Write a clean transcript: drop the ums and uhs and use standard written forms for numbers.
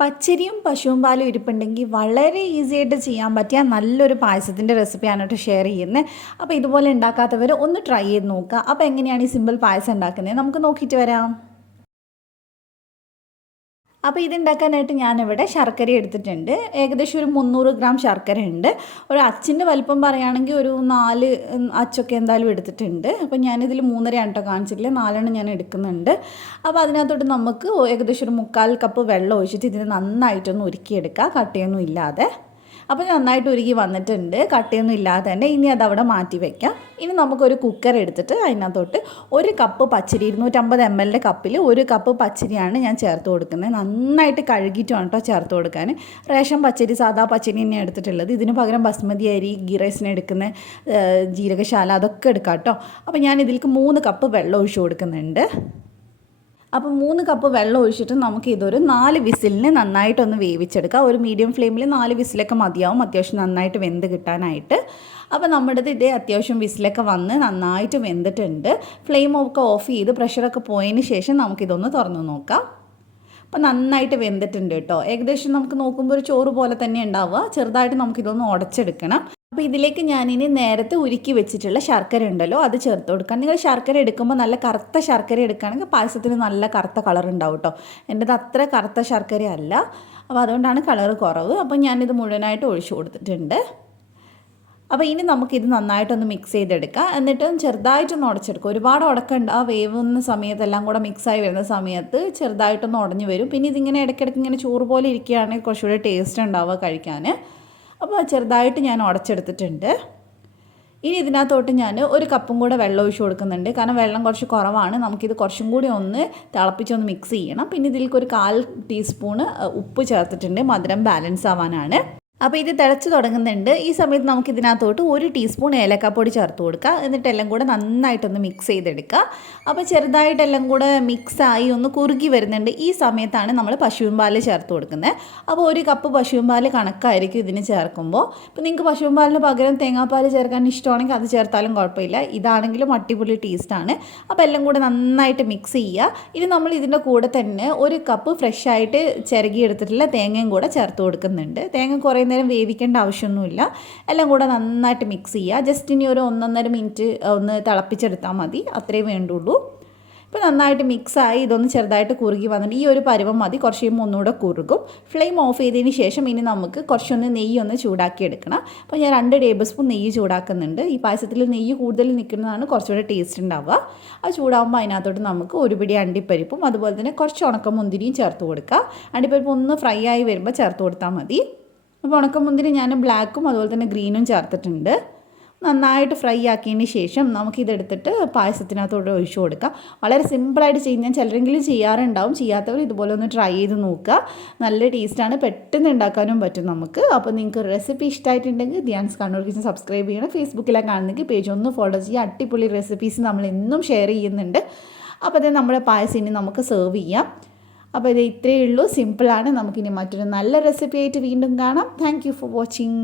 പച്ചരിയും പശുവും പാലും ഇരിപ്പുണ്ടെങ്കിൽ വളരെ ഈസി ആയിട്ട് ചെയ്യാൻ പറ്റിയ നല്ലൊരു പായസത്തിൻ്റെ റെസിപ്പിയാണ് കേട്ടോ ഷെയർ ചെയ്യുന്നത്. അപ്പോൾ ഇതുപോലെ ഉണ്ടാക്കാത്തവർ ഒന്ന് ട്രൈ ചെയ്ത് നോക്കുക. അപ്പോൾ എങ്ങനെയാണ് ഈ സിമ്പിൾ പായസം ഉണ്ടാക്കുന്നത് നമുക്ക് നോക്കിയിട്ട് വരാം. അപ്പോൾ ഇതുണ്ടാക്കാനായിട്ട് ഞാനിവിടെ ശർക്കര എടുത്തിട്ടുണ്ട്. ഏകദേശം ഒരു 300 ഗ്രാം ശർക്കര ഉണ്ട്. ഒരു അച്ചിൻ്റെ വലിപ്പം പറയുകയാണെങ്കിൽ ഒരു 4 അച്ചൊക്കെ എന്തായാലും എടുത്തിട്ടുണ്ട്. അപ്പോൾ ഞാനിതിൽ 3.5 കേട്ടോ കാണിച്ചിട്ടില്ല, 4 ഞാൻ എടുക്കുന്നുണ്ട്. അപ്പോൾ അതിനകത്തോട്ട് നമുക്ക് ഏകദേശം ഒരു 3/4 കപ്പ് വെള്ളം ഒഴിച്ചിട്ട് ഇതിന് നന്നായിട്ടൊന്ന് ഉരുക്കിയെടുക്കുക, കട്ടയൊന്നും ഇല്ലാതെ. അപ്പോൾ നന്നായിട്ട് ഉരുകി വന്നിട്ടുണ്ട്, കട്ടയൊന്നും ഇല്ലാതെ തന്നെ. ഇനി അതവിടെ മാറ്റി വയ്ക്കാം. ഇനി നമുക്കൊരു കുക്കർ എടുത്തിട്ട് അതിനകത്തോട്ട് 1 കപ്പ് പച്ചരി, 250 ml കപ്പിൽ 1 കപ്പ് പച്ചരിയാണ് ഞാൻ ചേർത്ത് കൊടുക്കുന്നത്. നന്നായിട്ട് കഴുകിയിട്ടാണ് കേട്ടോ ചേർത്ത് കൊടുക്കാൻ. റേഷൻ പച്ചരി, സാധാ പച്ചരി തന്നെയാണ് എടുത്തിട്ടുള്ളത്. ഇതിന് പകരം ബസ്മതി അരി, ഗീ റൈസിന് എടുക്കുന്ന ജീരകശാല അതൊക്കെ എടുക്കാം കേട്ടോ. അപ്പോൾ ഞാൻ ഇതിലേക്ക് 3 കപ്പ് വെള്ളം ഒഴിച്ച് കൊടുക്കുന്നുണ്ട്. അപ്പോൾ 3 കപ്പ് വെള്ളം ഒഴിച്ചിട്ട് നമുക്ക് ഇതൊരു 4 വിസിലിന് നന്നായിട്ടൊന്ന് വേവിച്ചെടുക്കാം. ഒരു മീഡിയം ഫ്ലെയിമിൽ 4 വിസിലൊക്കെ മതിയാവും, അത്യാവശ്യം നന്നായിട്ട് വെന്ത് കിട്ടാനായിട്ട്. അപ്പോൾ നമ്മുടേത് ഇതേ അത്യാവശ്യം വിസിലൊക്കെ വന്ന് നന്നായിട്ട് വെന്തിട്ടുണ്ട്. ഫ്ലെയിമൊക്കെ ഓഫ് ചെയ്ത് പ്രഷറൊക്കെ പോയതിന് ശേഷം നമുക്കിതൊന്ന് തുറന്ന് നോക്കാം. അപ്പോൾ നന്നായിട്ട് വെന്തിട്ടുണ്ട് കേട്ടോ. ഏകദേശം നമുക്ക് നോക്കുമ്പോൾ ഒരു ചോറ് പോലെ തന്നെ ഉണ്ടാവുക. ചെറുതായിട്ട് നമുക്കിതൊന്ന് ഉടച്ചെടുക്കണം. അപ്പോൾ ഇതിലേക്ക് ഞാനിനി നേരത്തെ ഉരുക്കി വെച്ചിട്ടുള്ള ശർക്കര ഉണ്ടല്ലോ അത് ചേർത്ത് കൊടുക്കാം. നിങ്ങൾ ശർക്കര എടുക്കുമ്പോൾ നല്ല കറുത്ത ശർക്കര എടുക്കുകയാണെങ്കിൽ പായസത്തിന് നല്ല കറുത്ത കളർ ഉണ്ടാവും കേട്ടോ. എൻ്റെത് അത്ര കറുത്ത ശർക്കര അല്ല, അപ്പോൾ അതുകൊണ്ടാണ് കളർ കുറവ്. അപ്പോൾ ഞാനിത് മുഴുവനായിട്ട് ഒഴിച്ചു കൊടുത്തിട്ടുണ്ട്. അപ്പോൾ ഇനി നമുക്കിത് നന്നായിട്ടൊന്ന് മിക്സ് ചെയ്തെടുക്കാം. എന്നിട്ട് ചെറുതായിട്ടൊന്ന് ഉടച്ചെടുക്കുക. ഒരുപാട് ഉടക്കണ്ട. ആ വേവുന്ന സമയത്ത് എല്ലാം കൂടെ മിക്സായി വരുന്ന സമയത്ത് ചെറുതായിട്ടൊന്ന് ഉടഞ്ഞു വരും. പിന്നെ ഇതിങ്ങനെ ഇടയ്ക്കിടയ്ക്ക് ഇങ്ങനെ ചോറ് പോലെ ഇരിക്കുകയാണെങ്കിൽ കുറച്ചുകൂടി ടേസ്റ്റ് ഉണ്ടാവുക കഴിക്കാൻ. അപ്പോൾ ചെറുതായിട്ട് ഞാൻ ഉടച്ചെടുത്തിട്ടുണ്ട്. ഇനി ഇതിനകത്തോട്ട് ഞാൻ 1 കപ്പും കൂടെ വെള്ളം ഒഴിച്ച് കൊടുക്കുന്നുണ്ട്. കാരണം വെള്ളം കുറച്ച് കുറവാണ്. നമുക്കിത് കുറച്ചും കൂടി ഒന്ന് തിളപ്പിച്ചൊന്ന് മിക്സ് ചെയ്യണം. പിന്നെ ഇതിലേക്ക് ഒരു 1/4 ടീസ്പൂണ് ഉപ്പ് ചേർത്തിട്ടുണ്ട്, മധുരം ബാലൻസ് ആവാനാണ്. അപ്പോൾ ഇത് തിളച്ച് തുടങ്ങുന്നുണ്ട്. ഈ സമയത്ത് നമുക്ക് ഇതിനകത്തോട്ട് 1 ടീസ്പൂൺ ഏലക്കാപ്പൊടി ചേർത്ത് കൊടുക്കുക. എന്നിട്ട് എല്ലാം കൂടെ നന്നായിട്ടൊന്ന് മിക്സ് ചെയ്തെടുക്കുക. അപ്പോൾ ചെറുതായിട്ടെല്ലാം കൂടെ മിക്സായി ഒന്ന് കുറുകി വരുന്നുണ്ട്. ഈ സമയത്താണ് നമ്മൾ പശുവിൻ പാൽ ചേർത്ത് കൊടുക്കുന്നത്. അപ്പോൾ 1 കപ്പ് പശുവിൻ പാൽ കണക്കായിരിക്കും ഇതിന് ചേർക്കുമ്പോൾ. ഇപ്പോൾ നിങ്ങൾക്ക് പശുവിൻ പാലിന് പകരം തേങ്ങാപ്പാൽ ചേർക്കാൻ ഇഷ്ടമാണെങ്കിൽ അത് ചേർത്താലും കുഴപ്പമില്ല. ഇതാണെങ്കിലും അടിപൊളി ടേസ്റ്റാണ്. അപ്പോൾ എല്ലാം കൂടെ നന്നായിട്ട് മിക്സ് ചെയ്യുക. ഇനി നമ്മൾ ഇതിൻ്റെ കൂടെ തന്നെ 1 കപ്പ് ഫ്രഷായിട്ട് ചിരകിയെടുത്തിട്ടുള്ള തേങ്ങയും കൂടെ ചേർത്ത് കൊടുക്കുന്നുണ്ട്. തേങ്ങ കുറേ നേരം വേവിക്കേണ്ട ആവശ്യമൊന്നുമില്ല. എല്ലാം കൂടെ നന്നായിട്ട് മിക്സ് ചെയ്യുക. ജസ്റ്റ് ഇനി ഒരു 1-1.5 മിനിറ്റ് ഒന്ന് തിളപ്പിച്ചെടുത്താൽ മതി, അത്രയും വേണ്ടുള്ളൂ. ഇപ്പോൾ നന്നായിട്ട് മിക്സായി ഇതൊന്ന് ചെറുതായിട്ട് കുറുകി വന്നിട്ട് ഈ ഒരു പരുവം മതി. കുറച്ച് കഴിയുമ്പോൾ ഒന്നുകൂടെ കുറുകും. ഫ്ലെയിം ഓഫ് ചെയ്തതിന് ശേഷം ഇനി നമുക്ക് കുറച്ചൊന്ന് നെയ്യൊന്ന് ചൂടാക്കി എടുക്കണം. അപ്പോൾ ഞാൻ 2 ടേബിൾ സ്പൂൺ നെയ്യ് ചൂടാക്കുന്നുണ്ട്. ഈ പായസത്തിൽ നെയ്യ് കൂടുതൽ നിൽക്കുന്നതാണ് കുറച്ചുകൂടെ ടേസ്റ്റ് ഉണ്ടാവുക. അത് ചൂടാകുമ്പോൾ അതിനകത്തോട്ട് നമുക്ക് ഒരു പിടി അണ്ടിപ്പരിപ്പും അതുപോലെ തന്നെ കുറച്ച് ഉണക്കമുന്തിരിയും ചേർത്ത് കൊടുക്കുക. അണ്ടിപ്പരിപ്പ് ഒന്ന് ഫ്രൈ ആയി വരുമ്പോൾ ചേർത്ത് കൊടുത്താൽ മതി. അപ്പോൾ ഉണക്കമുന്തിരി ഞാൻ ബ്ലാക്കും അതുപോലെ തന്നെ ഗ്രീനും ചേർത്തിട്ടുണ്ട്. നന്നായിട്ട് ഫ്രൈ ആക്കിയതിന് ശേഷം നമുക്കിതെടുത്തിട്ട് പായസത്തിനകത്തോടെ ഒഴിച്ചു കൊടുക്കാം. വളരെ സിമ്പിളായിട്ട് ചെയ്യാൻ ചിലരെങ്കിലും ചെയ്യാറുണ്ടാവും. ചെയ്യാത്തവർ ഇതുപോലെ ഒന്ന് ട്രൈ ചെയ്ത് നോക്കുക. നല്ല ടേസ്റ്റാണ്, പെട്ടെന്ന് ഉണ്ടാക്കാനും പറ്റും നമുക്ക്. അപ്പോൾ നിങ്ങൾക്ക് റെസിപ്പി ഇഷ്ടമായിട്ടുണ്ടെങ്കിൽ ധ്യാൻസ് കണ്ണൂർ കിച്ചൻ സബ്സ്ക്രൈബ് ചെയ്യണം. ഫേസ്ബുക്കിലാണ് കാണുന്നെങ്കിൽ പേജ് ഒന്ന് ഫോളോ ചെയ്യുക. അടിപൊളി റെസിപ്പീസ് നമ്മൾ എന്നും ഷെയർ ചെയ്യുന്നുണ്ട്. അപ്പോൾ അത് നമ്മുടെ പായസം ഇനി നമുക്ക് സെർവ് ചെയ്യാം. അപ്പോൾ ഇത് ഇത്രയേ ഉള്ളൂ, സിമ്പിളാണ്. നമുക്കിനി മറ്റൊരു നല്ല റെസിപ്പി ആയിട്ട് വീണ്ടും കാണാം. Thank you for watching.